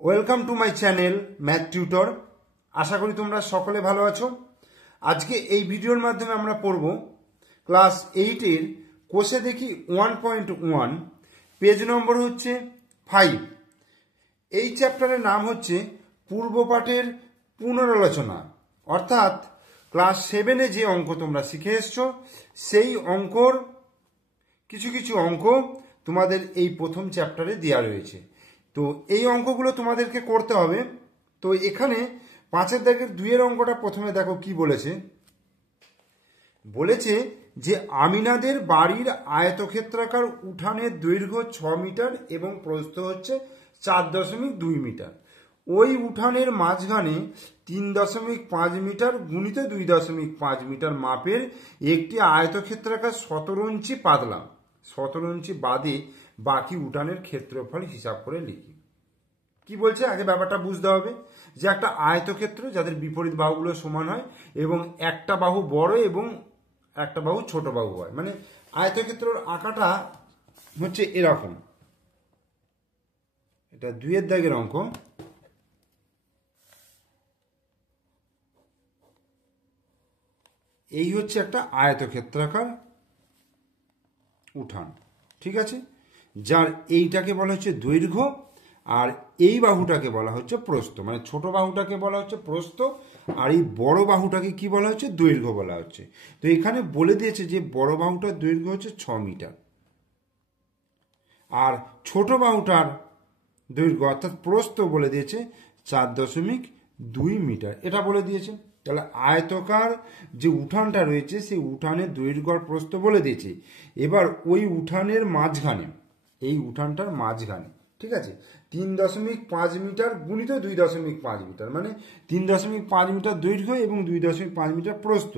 Welcome to my channel math tutor. আশা করি তোমরা সকলে ভালো আছো। আজকে এই ভিডিওর মাধ্যমে আমরা পড়ব ক্লাস 8-এর কোষে দেখি 1.1, পেজ নম্বর হচ্ছে 5। এই চ্যাপ্টারের নাম হচ্ছে পূর্বপাঠের পুনরালোচনা, অর্থাৎ ক্লাস 7-এ যে অঙ্ক তোমরা শিখে এসছো সেই অঙ্কর কিছু কিছু অঙ্ক তোমাদের এই প্রথম চ্যাপ্টারে দেওয়া রয়েছে। তো এই অঙ্কগুলো তোমাদেরকে করতে হবে। তো এখানে 5-এর দাগের 2-এর অঙ্কটা প্রথমে দেখো কি বলেছে। বলেছে যে আমিনাদের বাড়ির আয়তক্ষেত্রাকার উঠানের দৈর্ঘ্য 6 মিটার এবং প্রস্থ হচ্ছে 4.2 মিটার। ওই উঠানের মাঝখানে 3.5 মিটার গুণিত 2.5 মিটার মাপের একটি আয়তক্ষেত্রাকার 17 ইঞ্চি পাতলা 17 ইঞ্চি বাদে বাকি উঠানের ক্ষেত্রফল হিসাব করে লিখি। কি বলছে আগে ব্যাপারটা বুঝতে হবে যে একটা আয়তক্ষেত্র যাদের বিপরীত বাহুগুলো সমান হয় এবং একটা বাহু বড় এবং একটা বাহু ছোট বাহু হয়, মানে আয়তক্ষেত্রের আঁকাটা হচ্ছে এরকম। এটা 2-এর দাগের অঙ্ক। এই হচ্ছে একটা আয়তক্ষেত্রাকার উঠান, ঠিক আছে, যার এইটাকে বলা হচ্ছে দৈর্ঘ্য আর এই বাহুটাকে বলা হচ্ছে প্রস্থ, মানে ছোট বাহুটাকে বলা হচ্ছে প্রস্থ আর এই বড় বাহুটাকে কি বলা হচ্ছে দৈর্ঘ্য বলা হচ্ছে। তো এখানে বলে দিয়েছে যে বড় বাহুটার দৈর্ঘ্য হচ্ছে 6 মিটার আর ছোট বাহুটার দৈর্ঘ্য অর্থাৎ প্রস্থ বলে দিয়েছে 4.2 মিটার, এটা বলে দিয়েছে। তাহলে আয়তকার যে উঠানটা রয়েছে সেই উঠানের দৈর্ঘ্য আর প্রস্থ বলে দিয়েছে। এবার ওই উঠানের মাঝখানে, এই উঠানটার মাঝখানে, ঠিক আছে, 3.5 মিটার গুণিত 2.5 মিটার, মানে 3.5 মিটার দৈর্ঘ্য এবং 2.5 মিটার প্রস্থ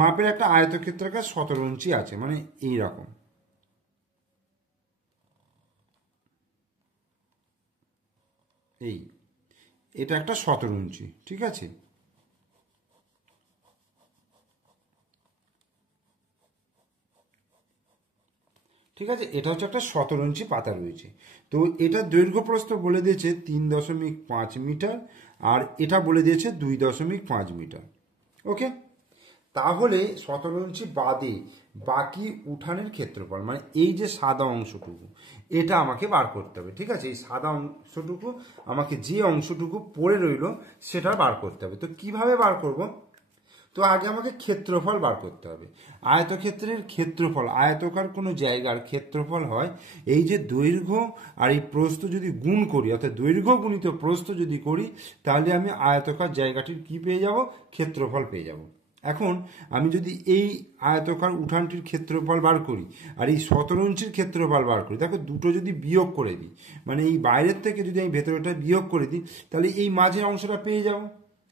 মাপের একটা আয়তক্ষেত্রাকার 17 ইঞ্চি আছে, মানে এইরকম। এটা একটা 17 ইঞ্চি, ঠিক আছে। ঠিক আছে, এটা হচ্ছে একটা 17 ইঞ্চি পাতা রয়েছে। তো এটা দৈর্ঘ্য প্রস্থ বলে দিয়েছে 3.5 মিটার আর এটা বলে দিয়েছে 2.5 মিটার। ওকে, তাহলে 17 ইঞ্চি বাদে বাকি উঠানের ক্ষেত্রফল, মানে এই যে সাদা অংশটুকু, এটা আমাকে বার করতে হবে। ঠিক আছে, এই সাদা অংশটুকু আমাকে, যে অংশটুকু পড়ে রইল সেটা বার করতে হবে। তো কিভাবে বার করব? তো আগে আমাকে ক্ষেত্রফল বার করতে হবে। আয়তক্ষেত্রের ক্ষেত্রফল, আয়তকার কোনো জায়গার ক্ষেত্রফল হয় এই যে দৈর্ঘ্য আর এই প্রস্থ যদি গুণ করি, অর্থাৎ দৈর্ঘ্য গুণিত প্রস্থ যদি করি, তাহলে আমি আয়তকার জায়গাটির কি পেয়ে যাব? ক্ষেত্রফল পেয়ে যাব। এখন আমি যদি এই আয়তকার উঠানটির ক্ষেত্রফল বার করি আর এই 17 ইঞ্চির ক্ষেত্রফল বার করি, দেখো দুটো যদি বিয়োগ করে দিই, মানে এই বাইরের থেকে যদি আমি ভেতরটা বিয়োগ করে দিই, তাহলে এই মাঝের অংশটা পেয়ে যাব।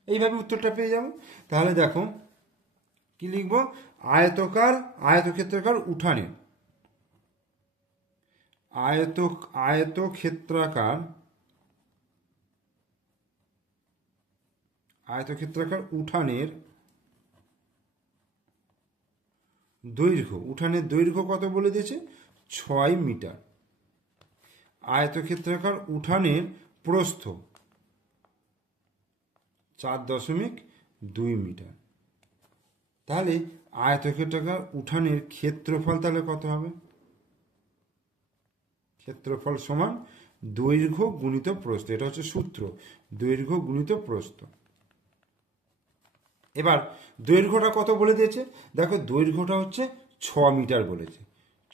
এইভাবে উত্তরটা পেয়ে যাব। তাহলে দেখো কি লিখব? আয়তক্ষেত্রাকার উঠানে, আয়তক্ষেত্রাকার উঠানের দৈর্ঘ্য, উঠানের দৈর্ঘ্য কত বলে দিয়েছে? 6 মিটার। আয়তক্ষেত্রাকার উঠানের প্রস্থ 4.2 মিটার। তাহলে আয়তক্ষেত্রাকার উঠানের ক্ষেত্রফল তাহলে কত হবে? ক্ষেত্রফল সমান দৈর্ঘ্য গুণিত প্রস্থ, এটা হচ্ছে সূত্র, দৈর্ঘ্য গুণিত প্রস্থ। এবার দৈর্ঘ্যটা কত বলে দিয়েছে? দেখো দৈর্ঘ্যটা হচ্ছে 6 মিটার বলেছে,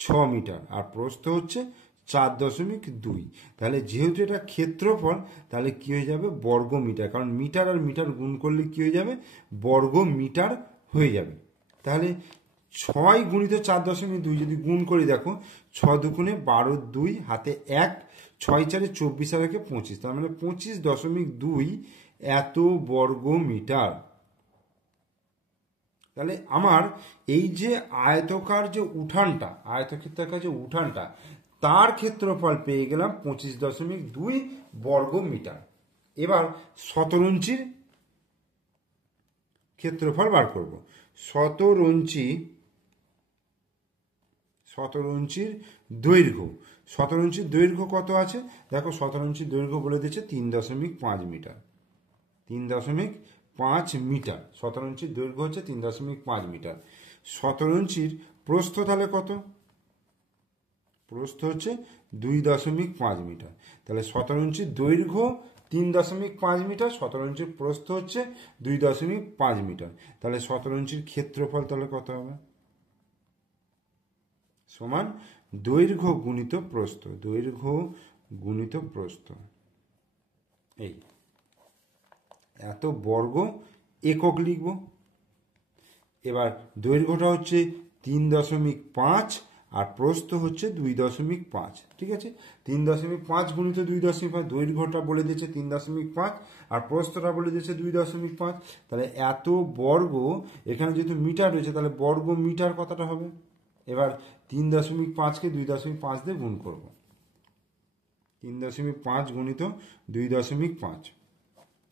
6 মিটার, আর প্রস্থ হচ্ছে 4.2। তাহলে যেহেতু এটা ক্ষেত্রফল, তাহলে কি হয়ে যাবে? বর্গ মিটার, কারণ মিটার আর মিটার গুণ করলে কি হয়ে যাবে? বর্গ মিটার হয়ে যাবে। তাহলে 6 গুণিত 4.2 যদি গুণ করি, দেখো 6 দুগুণে 12, 2 হাতে 1, 6 4 24 আর 1 25, তার মানে 25.2 এত বর্গ মিটার। তাহলে আমার এই যে আয়তকার যে উঠানটা, আয়তক্ষেত্রাকার যে উঠানটা, তার ক্ষেত্রফল পেয়ে গেলাম 25.2 বর্গ মিটার। এবার 17 ইঞ্চির ক্ষেত্রফল বার করব। 17 ইঞ্চির দৈর্ঘ্য, 17 ইঞ্চির দৈর্ঘ্য কত আছে? দেখো 17 ইঞ্চির দৈর্ঘ্য বলে দিয়েছে 3.5 মিটার। 3.5 মিটার 17 ইঞ্চির দৈর্ঘ্য হচ্ছে 3.5 মিটার। 17 ইঞ্চির প্রস্থ তাহলে কত? প্রস্থ হচ্ছে 2.5 মিটার। তাহলে 17 ইঞ্চির দৈর্ঘ্য 3.5 মিটার, 17 ইঞ্চির প্রস্থ হচ্ছে 2.5 মিটার। তাহলে 17 ইঞ্চির ক্ষেত্রফল তাহলে কত হবে? সমান দৈর্ঘ্য গুণিত প্রস্থ, দৈর্ঘ্য গুণিত প্রস্থ। এই এত বর্গ একক লিখব। এবার দৈর্ঘ্যটা হচ্ছে 3.5 আর প্রস্থ হচ্ছে 2.5। ঠিক আছে, 3.5 গুণিত 2.5, দৈর্ঘ্যটা বলে দিয়েছে 3.5 আর প্রস্থটা বলে দিয়েছে 2.5। তাহলে এত বর্গ, এখানে যেহেতু মিটার রয়েছে তাহলে বর্গ মিটার কতটা হবে? এবার 3.5কে 2.5 দিয়ে গুণ করব। 3.5 গুণিত 2.5,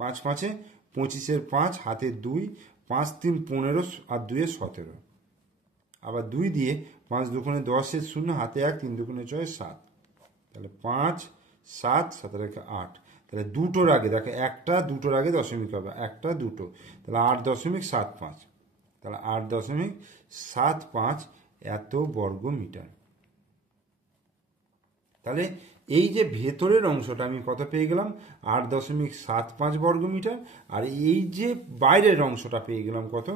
5 5-এ 25-এর 5, হাতে 2, 5 3 15 আর 2-এ 17। আবার 2 দিয়ে 5 2 10-এর 0, হাতে 1, 3 2 6 7। তাহলে 5 7 7 রেখে 8। তাহলে দুটোর আগে দেখো, একটা দুটোর আগে দশমিক হবে, একটা দুটো, তাহলে 8.75। তাহলে 8.75 এত বর্গ মিটার। তাহলে এই যে ভেতরের অংশটা আমি কত পেয়ে গেলাম? 8.75 বর্গ মিটার। আর এই যে বাইরের অংশটা পেয়ে গেলাম কত?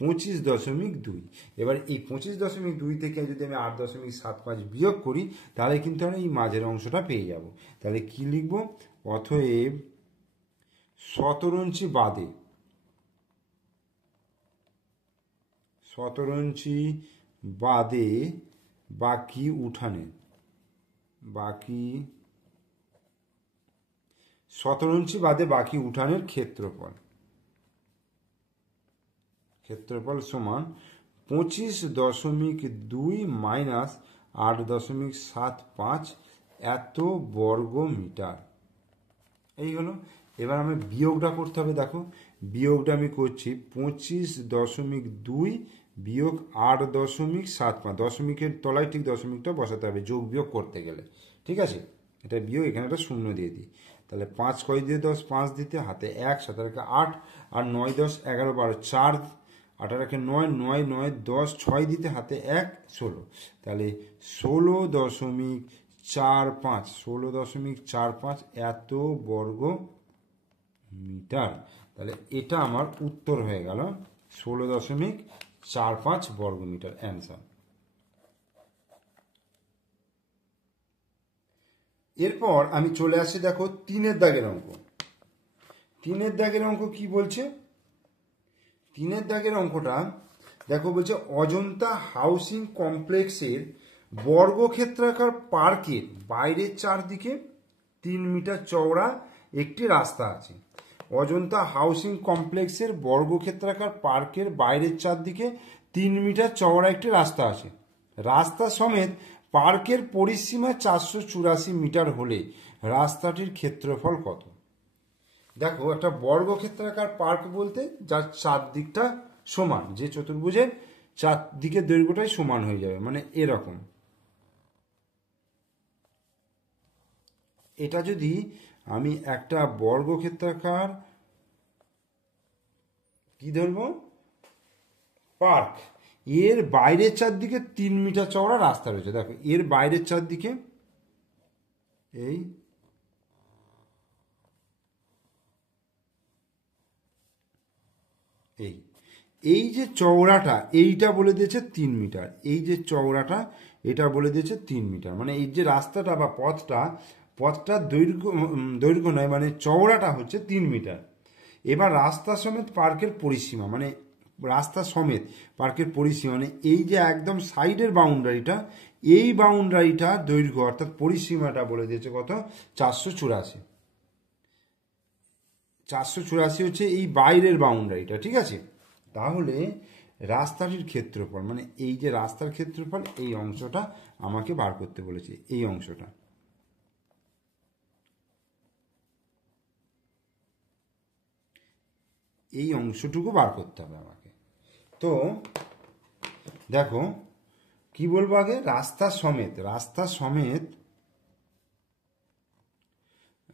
25.2। এবার এই 25.2 থেকে যদি আমি 8.75 বিয়োগ করি তাহলে কিন্তু আমরা এই মাঝের অংশটা পেয়ে যাব। তাহলে কি লিখব? অতএব 17 ইঞ্চি বাদে, 17 ইঞ্চি বাদে বাকি উঠানে, বাকি 17 ইঞ্চি বাদে বাকি উঠানের ক্ষেত্রফল, ক্ষেত্রফল সমান 25.2 মাইনাস 8.75 এত বর্গ মিটার। এই হলো। এবার আমি বিয়োগটা করতে হবে। দেখো বিয়োগটা আমি করছি, 25.2 বিয়োগ 8.75, দশমিকের তলায় ঠিক দশমিকটা বসাতে হবে যোগ বিয়োগ করতে গেলে। ঠিক আছে, এটা বিয়োগ, এখানে একটা শূন্য দিয়ে দিই। তাহলে 5 কয় দিয়ে 10, 5 দিতে, হাতে 1, 7 রেখে 8 আর 9 10 11 12 4, 8 রেখে 9 9 9 10, 6 দিতে, হাতে 1 16। তাহলে 16.45, 16.45 এত বর্গ মিটার। তাহলে এটা আমার উত্তর হয়ে গেল 16.45 বর্গ মিটার অ্যান্সার। এরপর আমি চলে আসি, দেখো 3-এর দাগের অঙ্ক। 3-এর দাগের অঙ্ক কি বলছে? 3-এর দাগের অঙ্কটা দেখো, বলছে অজন্তা হাউসিং কমপ্লেক্সের বর্গক্ষেত্রাকার পার্কের বাইরের চারদিকে 3 মিটার চওড়া একটি রাস্তা আছে। অজন্তা হাউসিং কমপ্লেক্সের বর্গক্ষেত্রাকার পার্কের বাইরের চারদিকে 3 মিটার চওড়া একটি রাস্তা আছে। রাস্তা সমেত পার্কের পরিসীমা 484 মিটার হলে রাস্তাটির ক্ষেত্রফল কত? দেখো, একটা বর্গক্ষেত্রাকার পার্ক বলতে যার চারদিকটা সমান, যে চতুর্ভুজের চারদিকের দৈর্ঘ্যটাই সমান হয়ে যাবে, মানে এরকম। এটা যদি আমি একটা বর্গক্ষেত্রাকার কি ধরবো? পার্ক, এর বাইরের চারদিকে 3 মিটার চওড়া রাস্তা রয়েছে। দেখো এর বাইরের চারদিকে এই এই এই যে চওড়াটা, এইটা বলে দিয়েছে 3 মিটার। এই যে চওড়াটা, এটা বলে দিয়েছে 3 মিটার। মানে এই যে রাস্তাটা বা পথটা দৈর্ঘ্য নয়, মানে চওড়াটা হচ্ছে 3 মিটার। এবার রাস্তা সমেত পার্কের পরিসীমা, মানে রাস্তা সমেত পার্কের পরিসীমা, মানে এই যে একদম সাইডের বাউন্ডারিটা, এই বাউন্ডারিটা দৈর্ঘ্য অর্থাৎ পরিসীমাটা বলে দিয়েছে কত? 484। 484 হচ্ছে এই বাইরের বাউন্ডারিটা। ঠিক আছে, তাহলে রাস্তাটির ক্ষেত্রফল, মানে এই যে রাস্তার ক্ষেত্রফল, এই অংশটা আমাকে বার করতে বলেছে। এই অংশটা, এই অংশটুকু বার করতে হবে আমাকে। তো দেখো কি বলবো আগে, রাস্তা সমেত, রাস্তা সমেত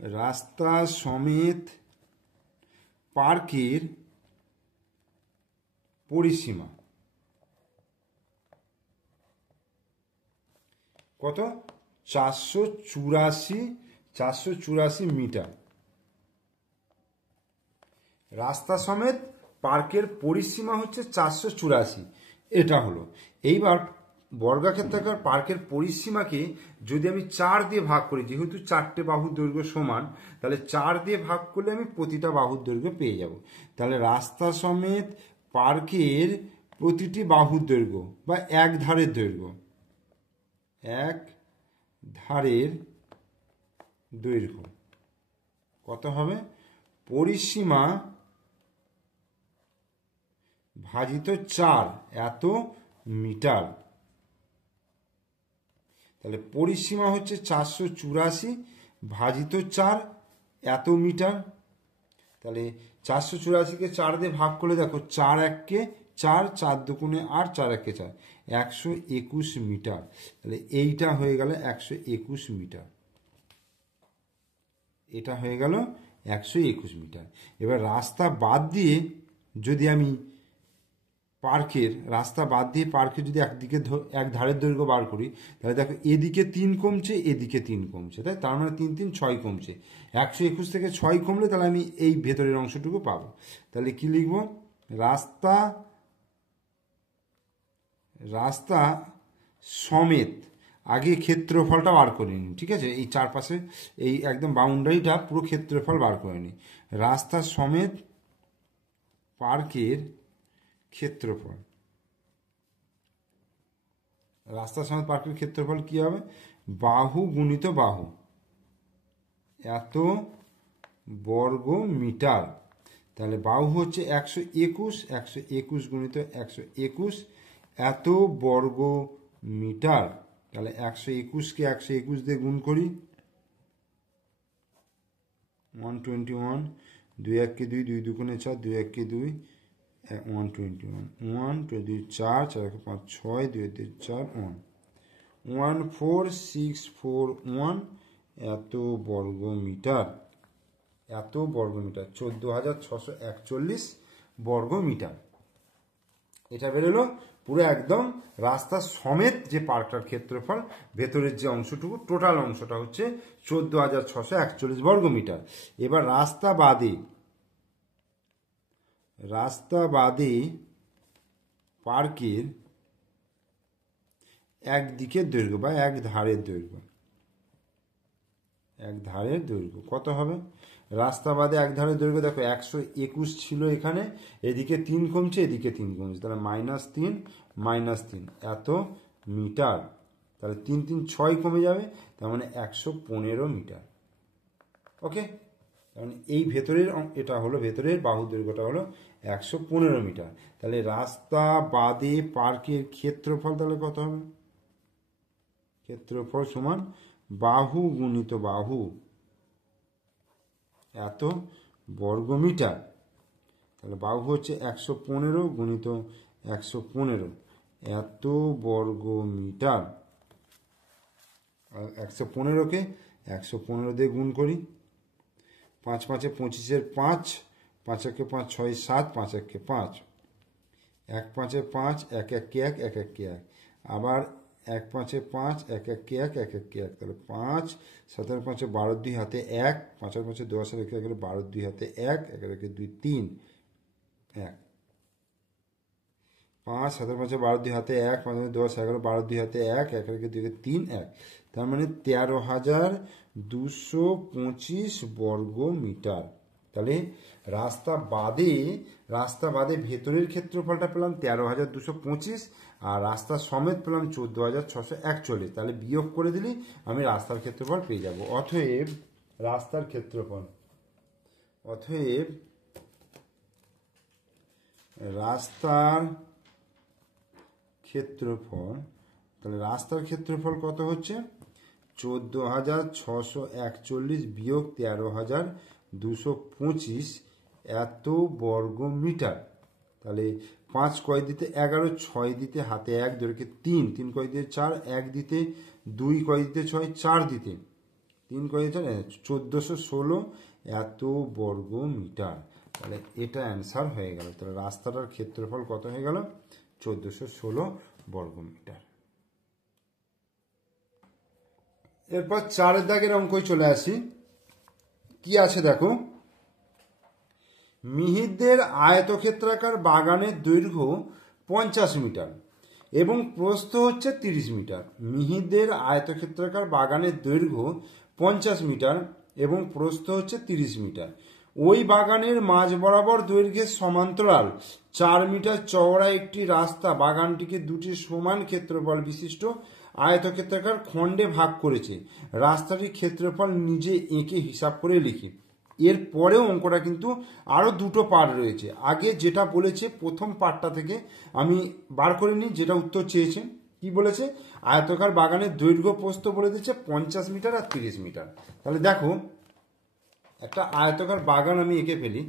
রাস্তা সমেত পার্কের পরিসীমা কত? 484 মিটার। রাস্তা সমেত পার্কের পরিসীমা হচ্ছে 484, এটা হলো। এইবার বর্গাক্ষেত্রাকার পার্কের পরিসীমাকে যদি আমি 4 দিয়ে ভাগ করি, যেহেতু 4টে বাহুর দৈর্ঘ্য সমান, তাহলে 4 দিয়ে ভাগ করলে আমি প্রতিটা বাহুর দৈর্ঘ্য পেয়ে যাব। তাহলে রাস্তা সমেত পার্কের প্রতিটি বাহুর দৈর্ঘ্য বা এক ধারের দৈর্ঘ্য, এক ধারের দৈর্ঘ্য কত হবে? পরিসীমা ভাজিত 4 এত মিটার। তাহলে পরিসীমা হচ্ছে 484 ভাজিত 4 এত মিটার। তাহলে 484কে 4 দিয়ে ভাগ করলে দেখো 4 এককে 4, 4 দুগুণে 8, 4 এককে 4, 121 মিটার। তাহলে এইটা হয়ে গেল 121 মিটার, এটা হয়ে গেল 121 মিটার। এবার রাস্তা বাদ দিয়ে যদি আমি পার্কের যদি একদিকে এক ধারের দৈর্ঘ্য বার করি, তাহলে দেখো এদিকে 3 কমছে, এদিকে 3 কমছে, তাই তার মানে 3 3 6 কমছে। 121 থেকে 6 কমলে তাহলে আমি এই ভেতরের অংশটুকু পাবো। তাহলে কি লিখব? রাস্তা সমেত, আগে ক্ষেত্রফলটা বার করে নিন, ঠিক আছে? এই চারপাশে এই একদম বাউন্ডারিটা পুরো ক্ষেত্রফল বার করে নিই। রাস্তা সমেত পার্কের ক্ষেত্রফল, রাস্তা সমেত পার্কের ক্ষেত্রফল কি হবে? বাহু গুণিত বাহু, এত বর্গ মিটার। তাহলে বাহু হচ্ছে 121, 121 গুণিত 121 এত বর্গ মিটার। তাহলে 121কে 121 দিয়ে গুণ করি, 121, 2 1 2, 2 দুগুণে 4, 2 1 2, 121, 1 2 2 4, 4 5 6, 2 2 4, 1 14641 এত বর্গ মিটার, এত বর্গ মিটার, 14,641 বর্গ মিটার। এটা বেরোলো পুরো একদম রাস্তা সমেত যে পার্কটার ক্ষেত্রফল, ভেতরের যে অংশটুকু, টোটাল অংশটা হচ্ছে 14,641 বর্গ মিটার। এবার রাস্তা বাদে পার্কের একদিকের দৈর্ঘ্য বা এক ধারের দৈর্ঘ্য কত হবে? রাস্তা বাদে এক ধারের দৈর্ঘ্য দেখো 121 ছিল, এখানে এদিকে 3 কমছে, এদিকে 3 কমছে, তাহলে -3 এত মিটার। তাহলে 3 3 6 কমে যাবে, তার মানে 115 মিটার। ওকে, কারণ এই ভেতরের এটা হলো ভেতরের বাহু দৈর্ঘ্যটা হলো 115 মিটার। তাহলে রাস্তা বাদে পার্কের ক্ষেত্রফল তাহলে কত হবে? ক্ষেত্রফল সমান বাহু গুণিত বাহু এত বর্গ মিটার। তাহলে বাহু হচ্ছে 115 গুণিত 115 এত বর্গ মিটার। 115কে 115 দিয়ে গুণ করি, 5 5 25, 5 5 1 5 6 7, 5 1 5, 1 5 5, 1 1 1, 1 1 1, আবার 1 5 5, 1 1 1, 1 1 1, তাহলে 5 7 5 12 2 হাতে 1, 5 5 10 1 12 2 হাতে 1, 1 2 3 1, 5 7 5 12 2 হাতে 1, 5 10 11 12 2 হাতে 1, 1 2 3 1, তার মানে 13,225 বর্গ মিটার। তাহলে রাস্তা বাদে ভেতরের ক্ষেত্রফলটা পেলাম 13,225, আর রাস্তা সমেত পেলাম 14,641। তাহলে বিয়োগ করে দিলে আমি রাস্তার ক্ষেত্রফল পেয়ে যাব। অতএব রাস্তার ক্ষেত্রফল তাহলে রাস্তার ক্ষেত্রফল কত হচ্ছে? 14,641 বিয়োগ 13,225 এত বর্গ মিটার। তাহলে 5 কয় দিতে 11, 6 দিতে হাতে 1 ধরে 3 3 কয় দিতে 4, 1 দিতে 2 কয় দিতে 6, 4 দিতে 3 কত 1416 এত বর্গ মিটার। তাহলে এটা অ্যান্সার হয়ে গেল। তাহলে রাস্তাটার ক্ষেত্রফল কত হয়ে গেল? 1416 বর্গ মিটার। এরপর 4 দাগের অঙ্কই চলে আসি। কি আছে দেখো, মিহিরদের আয়তক্ষেত্রাকার বাগানের দৈর্ঘ্য 50 মিটার এবং প্রস্থ হচ্ছে 30 মিটার। মিহিরদের আয়তক্ষেত্রাকার বাগানের দৈর্ঘ্য 50 মিটার এবং প্রস্থ হচ্ছে 30 মিটার। ওই বাগানের মাঝ বরাবর দৈর্ঘ্যের সমান্তরাল 4 মিটার চওড়া একটি রাস্তা বাগানটিকে দুটি সমান ক্ষেত্রফল বিশিষ্ট আয়তক্ষেত্রাকার খণ্ডে ভাগ করেছে। রাস্তাটির ক্ষেত্রফল নিজে এঁকে হিসাব করে লিখি। এর পরেও অঙ্কটা কিন্তু আরও দুটো পার্ট রয়েছে। আগে যেটা বলেছে প্রথম পার্টটা থেকে আমি বার করে নিই, যেটা উত্তর চেয়েছে। কি বলেছে? আয়তকার বাগানের দৈর্ঘ্য প্রস্থ বলে দিচ্ছে 50 মিটার আর 30 মিটার। তাহলে দেখো, একটা আয়তকার বাগান আমি এঁকে ফেলি।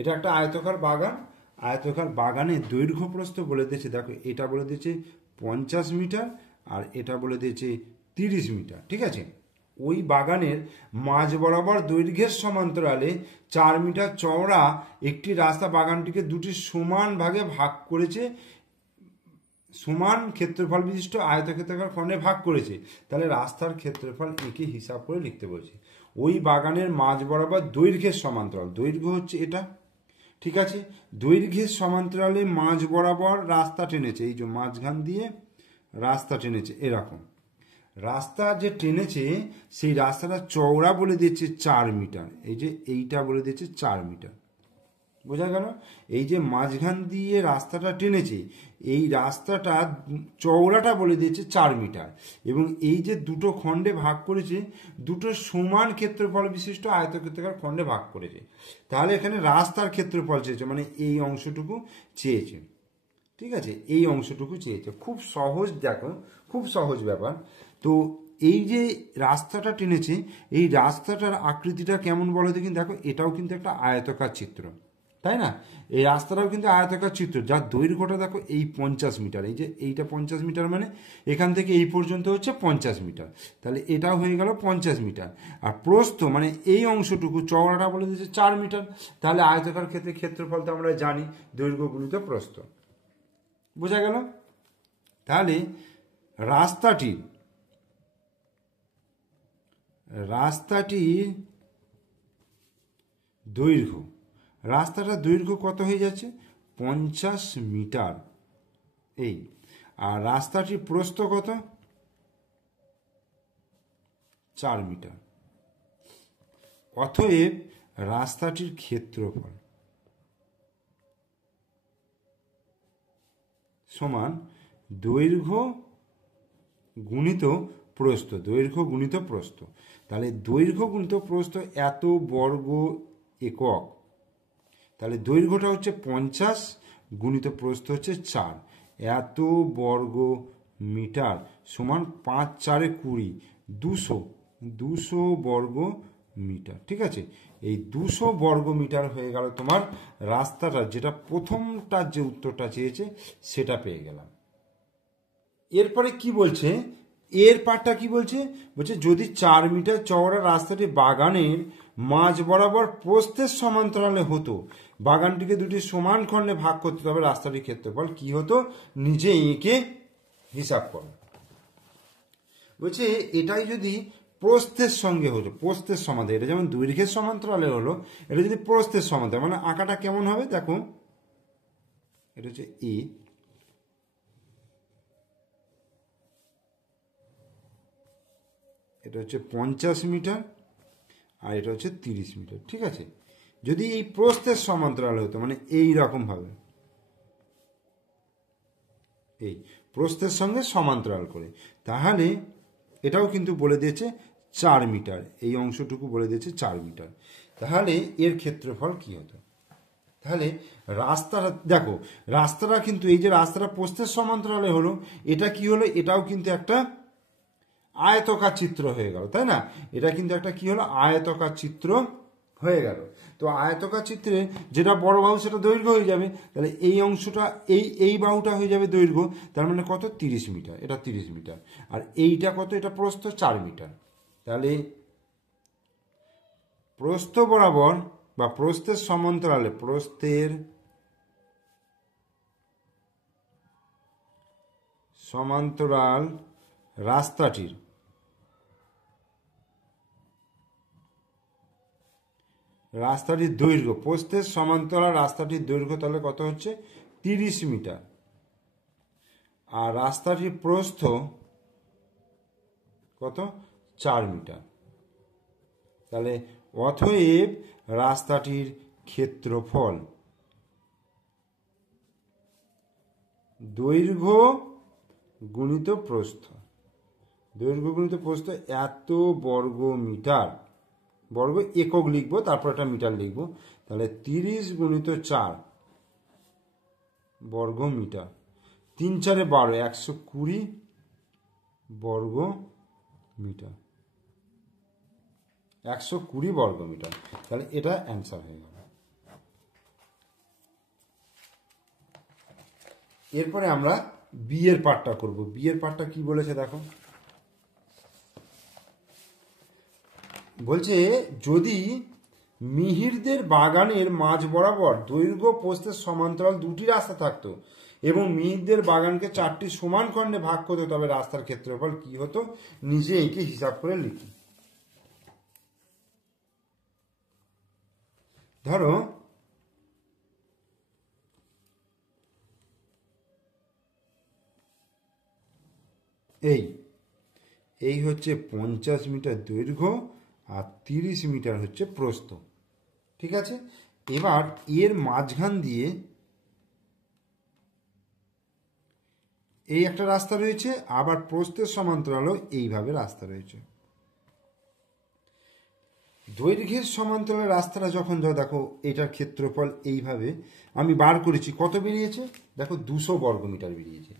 এটা একটা আয়তকার বাগান। আয়তকার বাগানের দৈর্ঘ্য প্রস্থ বলে দিয়েছে, দেখো এটা বলে দিয়েছে 50 মিটার আর এটা বলে দিয়েছে 30 মিটার। ঠিক আছে, ওই বাগানের মাঝ বরাবর দৈর্ঘ্যের সমান্তরালে 4 মিটার চওড়া একটি রাস্তা বাগানটিকে দুটি সমান ভাগে ভাগ করেছে, সমান ক্ষেত্রফল বিশিষ্ট আয়তক্ষেত্রাকার খণ্ডে ভাগ করেছে। তাহলে রাস্তার ক্ষেত্রফল একে হিসাব করে লিখতে বলছে। ওই বাগানের মাঝ বরাবর দৈর্ঘ্যের সমান্তরাল, দৈর্ঘ্য হচ্ছে এটা, ঠিক আছে, দৈর্ঘ্যের সমান্তরালে মাঝ বরাবর রাস্তা টেনেছে, এই যে মাঝখান দিয়ে রাস্তা টেনেছে, এরকম রাস্তা যে টেনেছে সেই রাস্তাটা চওড়া বলে দিয়েছে 4 মিটার। এই যে এইটা বলে দিয়েছে 4 মিটার, বোঝা গেল? এই যে মাঝখান দিয়ে রাস্তাটা টেনেছে এই রাস্তাটা চওড়াটা বলে দিয়েছে 4 মিটার এবং এই যে দুটো খণ্ডে ভাগ করেছে, দুটো সমান ক্ষেত্রফল বিশিষ্ট আয়তক্ষেত্রাকার খণ্ডে ভাগ করেছে। তাহলে এখানে রাস্তার ক্ষেত্রফল চেয়েছে, মানে এই অংশটুকু চেয়েছে। ঠিক আছে, এই অংশটুকু চেয়েছে। খুব সহজ, দেখো খুব সহজ ব্যাপার। তো এই যে রাস্তাটা টেনেছে এই রাস্তাটার আকৃতিটা কেমন বলো দেখি। দেখো এটাও কিন্তু একটা আয়তকার চিত্র, তাই না? এই রাস্তাটাও কিন্তু আয়তকার চিত্র, যার দৈর্ঘ্যটা দেখো এই 50 মিটার। এই যে এইটা 50 মিটার, মানে এখান থেকে এই পর্যন্ত হচ্ছে 50 মিটার। তাহলে এটাও হয়ে গেল 50 মিটার। আর প্রস্থ মানে এই অংশটুকু চওড়াটা বলে দিচ্ছে 4 মিটার। তাহলে আয়তকার ক্ষেত্রে ক্ষেত্রফল তো আমরা জানি দৈর্ঘ্য গুণিত প্রস্থ, বোঝা গেল? তাহলে রাস্তাটির দৈর্ঘ্য, রাস্তাটার দৈর্ঘ্য কত হয়ে যাচ্ছে? 50 মিটার। এই আর রাস্তাটির প্রস্থ কত? 4 মিটার। অতএব রাস্তাটির ক্ষেত্রফল সমান দৈর্ঘ্য গুণিত প্রস্থ, দৈর্ঘ্য গুণিত প্রস্থ। তাহলে দৈর্ঘ্য গুণিত প্রস্থ এত বর্গ একক। তাহলে দৈর্ঘ্যটা হচ্ছে 50 গুণিত প্রস্থ হচ্ছে 4, এত বর্গ মিটার সমান 5 4 20, 200 বর্গ মিটার। ঠিক আছে, এই 200 বর্গ মিটার হয়ে গেল তোমার রাস্তাটা, যেটা প্রথমটার যে উত্তরটা চেয়েছে সেটা পেয়ে গেলাম। এরপরে কি বলছে, এর পার্টটা কি বলছে? বলছে যদি 4 মিটার চওড়া রাস্তাটি বাগানের মাঝ বরাবর প্রস্থের সমান্তরালে হতো, বাগানটিকে দুটি সমান খণ্ডে ভাগ করতে, তবে রাস্তাটির ক্ষেত্রফল কি হতো নিজে এঁকে হিসাব করো। বলছে এটাই যদি প্রস্থের সঙ্গে হতো, প্রস্থের সমান্তরাল, এটা যেমন দৈর্ঘ্যের সমান্তরালে হলো, এটা যদি প্রস্থের সমান্তরাল, মানে আঁকাটা কেমন হবে দেখো, এটা হচ্ছে এ, এটা হচ্ছে 50 মিটার আর এটা হচ্ছে 30 মিটার। ঠিক আছে, যদি এই প্রস্থের সমান্তরাল হতো, মানে এই রকম ভাবে এই প্রস্থের সঙ্গে সমান্তরাল করে, তাহলে এটাও কিন্তু বলে দিয়েছে 4 মিটার, এই অংশটুকু বলে দিয়েছে 4 মিটার। তাহলে এর ক্ষেত্রফল কি হতো? তাহলে রাস্তাটা দেখো, রাস্তাটা কিন্তু এই যে রাস্তাটা প্রস্থের সমান্তরালে হলো, এটা কি হলো? এটাও কিন্তু একটা আয়তকার চিত্র হয়ে গেল, তাই না? এটা কিন্তু একটা কি হলো? আয়তকার চিত্র হয়ে গেল। তো আয়তকার চিত্রে যেটা বড় বাহু সেটা দৈর্ঘ্য হয়ে যাবে, তাহলে এই অংশটা এই বাহুটা হয়ে যাবে দৈর্ঘ্য, তার মানে কত 30 মিটার, এটা 30 মিটার, আর এইটা কত, এটা প্রস্থ 4 মিটার। তাহলে প্রস্থ বরাবর বা প্রস্থের সমান্তরালে প্রস্থের সমান্তরাল রাস্তাটির দৈর্ঘ্য, প্রস্থের সমান্তরাল রাস্তাটির দৈর্ঘ্য তাহলে কত হচ্ছে 30 মিটার, আর রাস্তাটির প্রস্থ কত 4 মিটার। তাহলে অতএব রাস্তাটির ক্ষেত্রফল দৈর্ঘ্য গুণিত প্রস্থ, দৈর্ঘ্য গুণিত প্রস্থ এত বর্গ মিটার, বর্গ একক লিখবো তারপর একটা মিটার লিখবো, তাহলে 30 গুণিত 4 বর্গ মিটার, 3 4 12, 120 বর্গ মিটার, 120 বর্গ মিটার। তাহলে এটা অ্যান্সার হয়ে গেল। এরপরে আমরা বিয়ের পার্টটা করব। বিয়ের পার্টটা কি বলেছে দেখো, বলছে যদি মিহিরদের বাগানের মাঝ বরাবর দৈর্ঘ্য প্রস্থের সমান্তরাল দুটি রাস্তা থাকতো এবং মিহিরদের বাগানকে 4টি সমান খণ্ডে ভাগ করতো, তবে রাস্তার ক্ষেত্রফল কি হতো, নিজে একে হিসাব করে লিখি। ধরো এই হচ্ছে 50 মিটার দৈর্ঘ্য আর 30 মিটার হচ্ছে প্রস্থ, ঠিক আছে। এবার এর মাঝখান দিয়ে এই একটা রাস্তা রয়েছে, আবার প্রস্থের সমান্তরালও এইভাবে রাস্তা রয়েছে। দৈর্ঘ্যের সমান্তরাল রাস্তাটা যখন দেখো এটার ক্ষেত্রফল এইভাবে আমি বার করেছি, কত বেরিয়েছে দেখো 200 বর্গ মিটার বেরিয়েছে।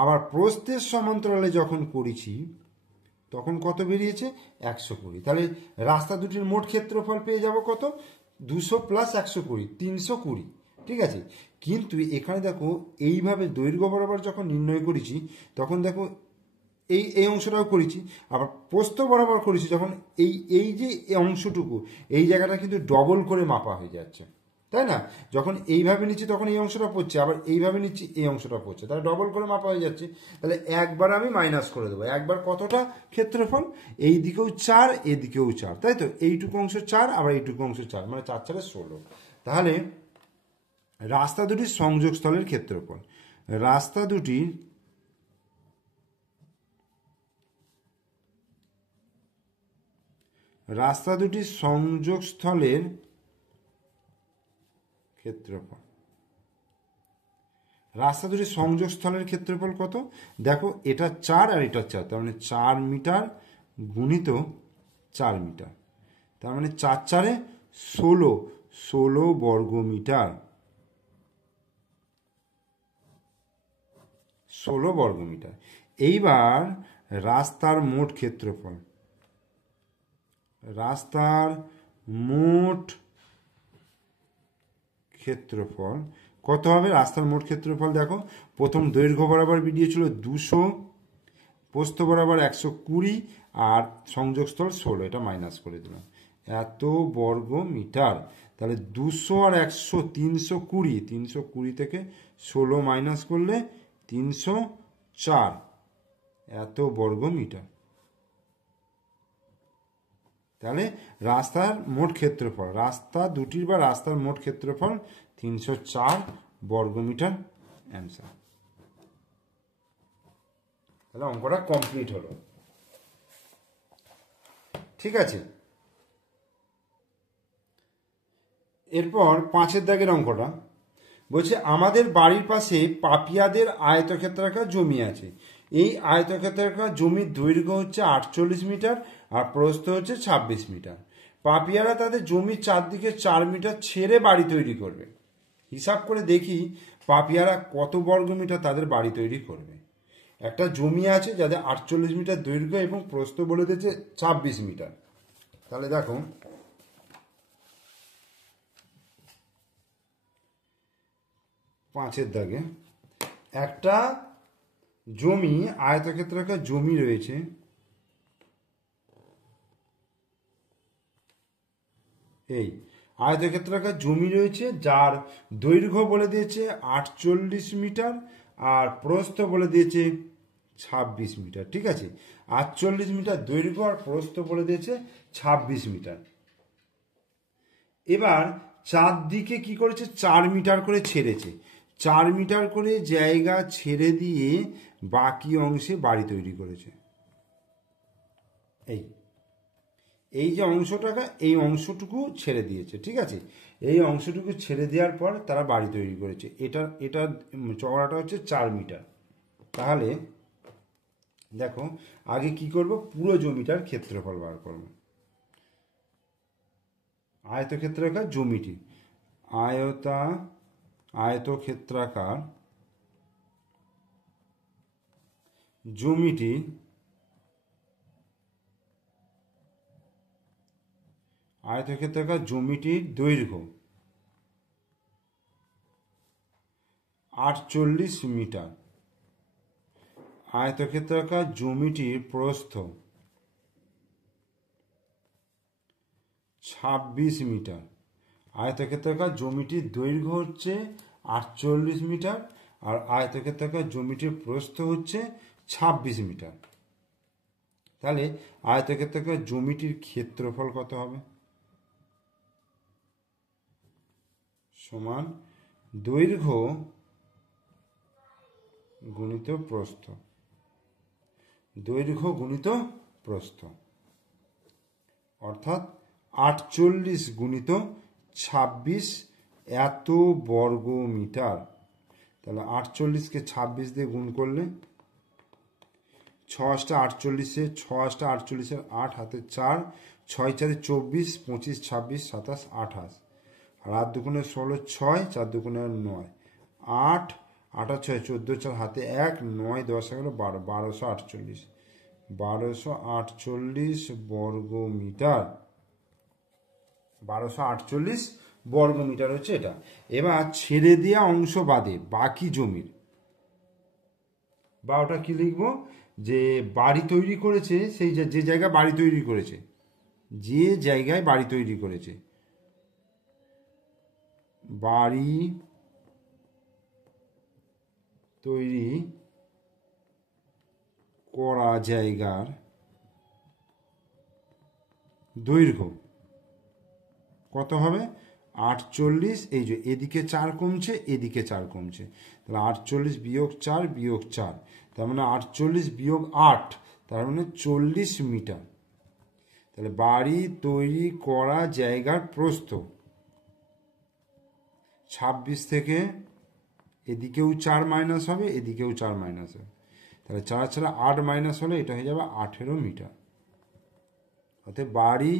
আবার প্রস্থের সমান্তরালে যখন করেছি তখন কত বেরিয়েছে 120। তাহলে রাস্তা দুটির মোট ক্ষেত্রফল পেয়ে যাব কত, 200 প্লাস 120, 320, ঠিক আছে। কিন্তু এখানে দেখো এইভাবে দৈর্ঘ্য বরাবর যখন নির্ণয় করেছি তখন দেখো এই অংশটাও করেছি, আবার প্রস্থ বরাবর করেছি যখন এই যে অংশটুকু এই জায়গাটা কিন্তু ডবল করে মাপা হয়ে যাচ্ছে, তাই না। যখন এইভাবে নিচ্ছি তখন এই অংশটা পড়ছে, আবার এইভাবে নিচ্ছি এই অংশটা পড়ছে, তাহলে ডবল করে মাপা হয়ে যাচ্ছে। তাহলে একবার আমি মাইনাস করে দেবো, একবার কতটা ক্ষেত্রফল, এই দিকেও 4 এদিকেও 4, তাই তো, এইটুকু অংশ 4 আবার এইটুকু অংশ 4, মানে 4 4 16। তাহলে রাস্তা দুটির সংযোগস্থলের ক্ষেত্রফল, রাস্তা দুটির সংযোগস্থলের ক্ষেত্রফল, রাস্তা দুটির সংযোগস্থলের ক্ষেত্রফল কত দেখো, এটা 4 আর এটা 4, তার মানে 4 মিটার গুণিত 4 মিটার, তার মানে 4 4 16 বর্গ মিটার, 16 বর্গ মিটার। এইবার রাস্তার মোট ক্ষেত্রফল, রাস্তার মোট ক্ষেত্রফল কত হবে, রাস্তার মোট ক্ষেত্রফল দেখো, প্রথম দৈর্ঘ্য বরাবর বেরিয়েছিল 200, প্রস্থ বরাবর 120 আর সংযোগস্থল 16, এটা মাইনাস করে দিলাম, এত বর্গ মিটার। তাহলে 200 আর 100 320, 320 থেকে 16 মাইনাস করলে 304 এত বর্গ মিটার। তাহলে রাস্তার মোট ক্ষেত্রফল, রাস্তা দুটির বা রাস্তার মোট ক্ষেত্রফল 304 বর্গ মিটার, অ্যান্সার। তাহলে অঙ্কটা কমপ্লিট হলো, ঠিক আছে। এরপর 5 দাগের অঙ্কটা বলছে আমাদের বাড়ির পাশে পাপিয়াদের আয়তক্ষেত্রাকার জমি আছে, এই আয়তক্ষেত্রাকার জমির দৈর্ঘ্য হচ্ছে 48 মিটার আর প্রস্থ হচ্ছে 26 মিটার। পাপিয়ারা তাদের জমির চারদিকে 4 মিটার ছেড়ে বাড়ি তৈরি করবে। হিসাব করে দেখি পাপিয়ারা কত বর্গ মিটার তাদের বাড়ি তৈরি করবে। একটা জমি আছে যাদের 48 মিটার দৈর্ঘ্য এবং প্রস্থ বলে দিয়েছে 26 মিটার। তাহলে দেখো 5-এর দাগে একটা জমি, আয়তক্ষেত্রাকার জমি রয়েছে, এই আয়তক্ষেত্রাকার জমি রয়েছে, যার দৈর্ঘ্য বলে দিয়েছে 48 মিটার আর প্রস্থ বলে দিয়েছে 26 মিটার। ঠিক আছে, 48 মিটার দৈর্ঘ্য আর প্রস্থ বলে দিয়েছে 26 মিটার। এবার চারদিকে কি করেছে, 4 মিটার করে ছেড়েছে, 4 মিটার করে জায়গা ছেড়ে দিয়ে বাকি অংশে বাড়ি তৈরি করেছে। এই যে অংশটাকে, এই অংশটুকু ছেড়ে দিয়েছে। ঠিক আছে, এই অংশটুকু ছেড়ে দেওয়ার পর তারা বাড়ি তৈরি করেছে। এটা চওড়াটা হচ্ছে 4 মিটার। তাহলে দেখো আগে কি করব, পুরো জমিটার ক্ষেত্রফল বার করব। আয়তক্ষেত্রাকার জমিটি, আয়তক্ষেত্রাকার জমিটি আয়তক্ষেত্রাকার জমিটির দৈর্ঘ্য 48 মিটার, আয়তক্ষেত্রাকার জমিটির প্রস্থ 26 মিটার, আয়তক্ষেত্রাকার জমিটির দৈর্ঘ্য হচ্ছে 48 মিটার আর আয়তক্ষেত্রাকার জমিটির প্রস্থ হচ্ছে 26 মিটার। তাহলে আয়তক্ষেত্রাকার জমিটির ক্ষেত্রফল কত হবে, সমান দৈর্ঘ্য গুণিত প্রস্থ, দৈর্ঘ্য গুণিত প্রস্থ, অর্থাৎ 48 গুণিত 26 এত বর্গ মিটার। তাহলে 48কে 26 দিয়ে গুণ করলে 6 × 48, 8 হাতে 4, 6 × 4 = 24, 25, 26, 27, 28, আর 8 দুগুণে 16, 6, 4 দুগুণে 9, 8, 8 আর 6 14, 4 হাতে 1, 9, 10 গেল 12, 1248, 1248 বর্গ মিটার, 1248 বর্গ মিটার হচ্ছে এটা। এবার ছেড়ে দেওয়া অংশ বাদে বাকি জমির, বা ওটা কি লিখবো, যে বাড়ি তৈরি করেছে, সেই যে জায়গায় বাড়ি তৈরি করেছে, যে জায়গায় বাড়ি তৈরি করেছে, বাড়ি তৈরি করা জায়গার দৈর্ঘ্য কত হবে, 48, এই যে এদিকে 4 কমছে, এদিকে 4 কমছে, তাহলে 48 বিয়োগ 4 বিয়োগ 4, তার মানে 48 বিয়োগ 8, তার মানে 40 মিটার। তাহলে বাড়ি তৈরি করা জায়গার প্রস্থ 26 থেকে এদিকেও 4 মাইনাস হবে, এদিকেও 4 মাইনাস হবে, তাহলে 4 ছাড়া 8 মাইনাস হলে এটা হয়ে যাবে 18 মিটার। অর্থাৎ বাড়ি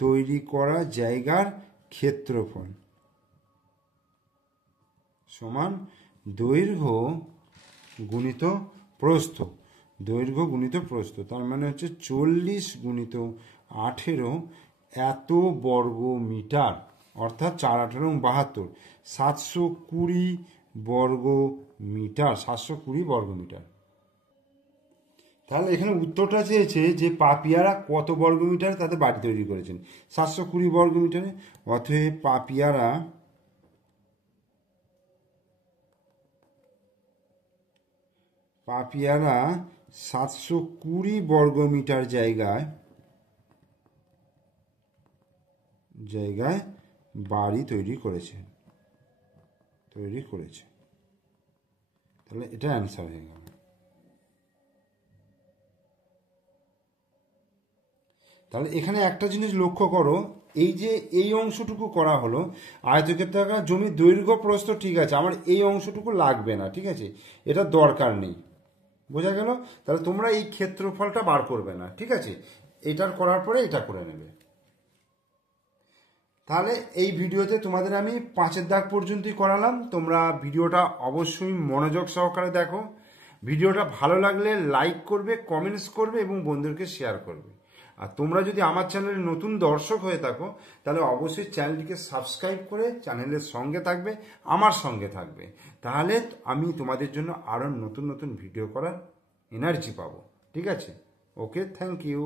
তৈরি করা জায়গার ক্ষেত্রফল সমান দৈর্ঘ্য গুণিত প্রস্থ, দৈর্ঘ্য গুণিত প্রস্থ, তার মানে হচ্ছে 40 গুণিত 18 এত বর্গ মিটার, অর্থাৎ 4 18 72, 720 বর্গ মিটার, 720 বর্গ মিটার। তাহলে এখানে উত্তরটা চেয়েছে যে পাপিয়ারা কত বর্গ মিটার তাতে বাড়ি তৈরি করেছেন, 720 বর্গ মিটারে। অতএব পাপিয়ারা 720 বর্গ মিটার জায়গায় বাড়ি তৈরি করেছে। তাহলে এটা অ্যান্সার হয়ে গেল। তাহলে এখানে একটা জিনিস লক্ষ্য করো, এই যে এই অংশটুকু করা হলো, আয়তক্ষেত্রাকার জমির দৈর্ঘ্য প্রস্থ ঠিক আছে, আমার এই অংশটুকু লাগবে না, ঠিক আছে, এটা দরকার নেই, বোঝা গেল। তাহলে তোমরা এই ক্ষেত্রফলটা বার করবে না, ঠিক আছে, এটার করার পরে এটা করে নেবে। তাহলে এই ভিডিওতে তোমাদের আমি 5-এর দাগ পর্যন্তই করালাম। তোমরা ভিডিওটা অবশ্যই মনোযোগ সহকারে দেখো। ভিডিওটা ভালো লাগলে লাইক করবে, কমেন্টস করবে এবং বন্ধুদেরকে শেয়ার করবে। আর তোমরা যদি আমার চ্যানেলে নতুন দর্শক হয়ে থাকো তাহলে অবশ্যই চ্যানেলটিকে সাবস্ক্রাইব করে চ্যানেলের সঙ্গে থাকবে, আমার সঙ্গে থাকবে। তাহলে আমি তোমাদের জন্য আরও নতুন নতুন ভিডিও করার এনার্জি পাবো। ঠিক আছে? ওকে, থ্যাংক ইউ।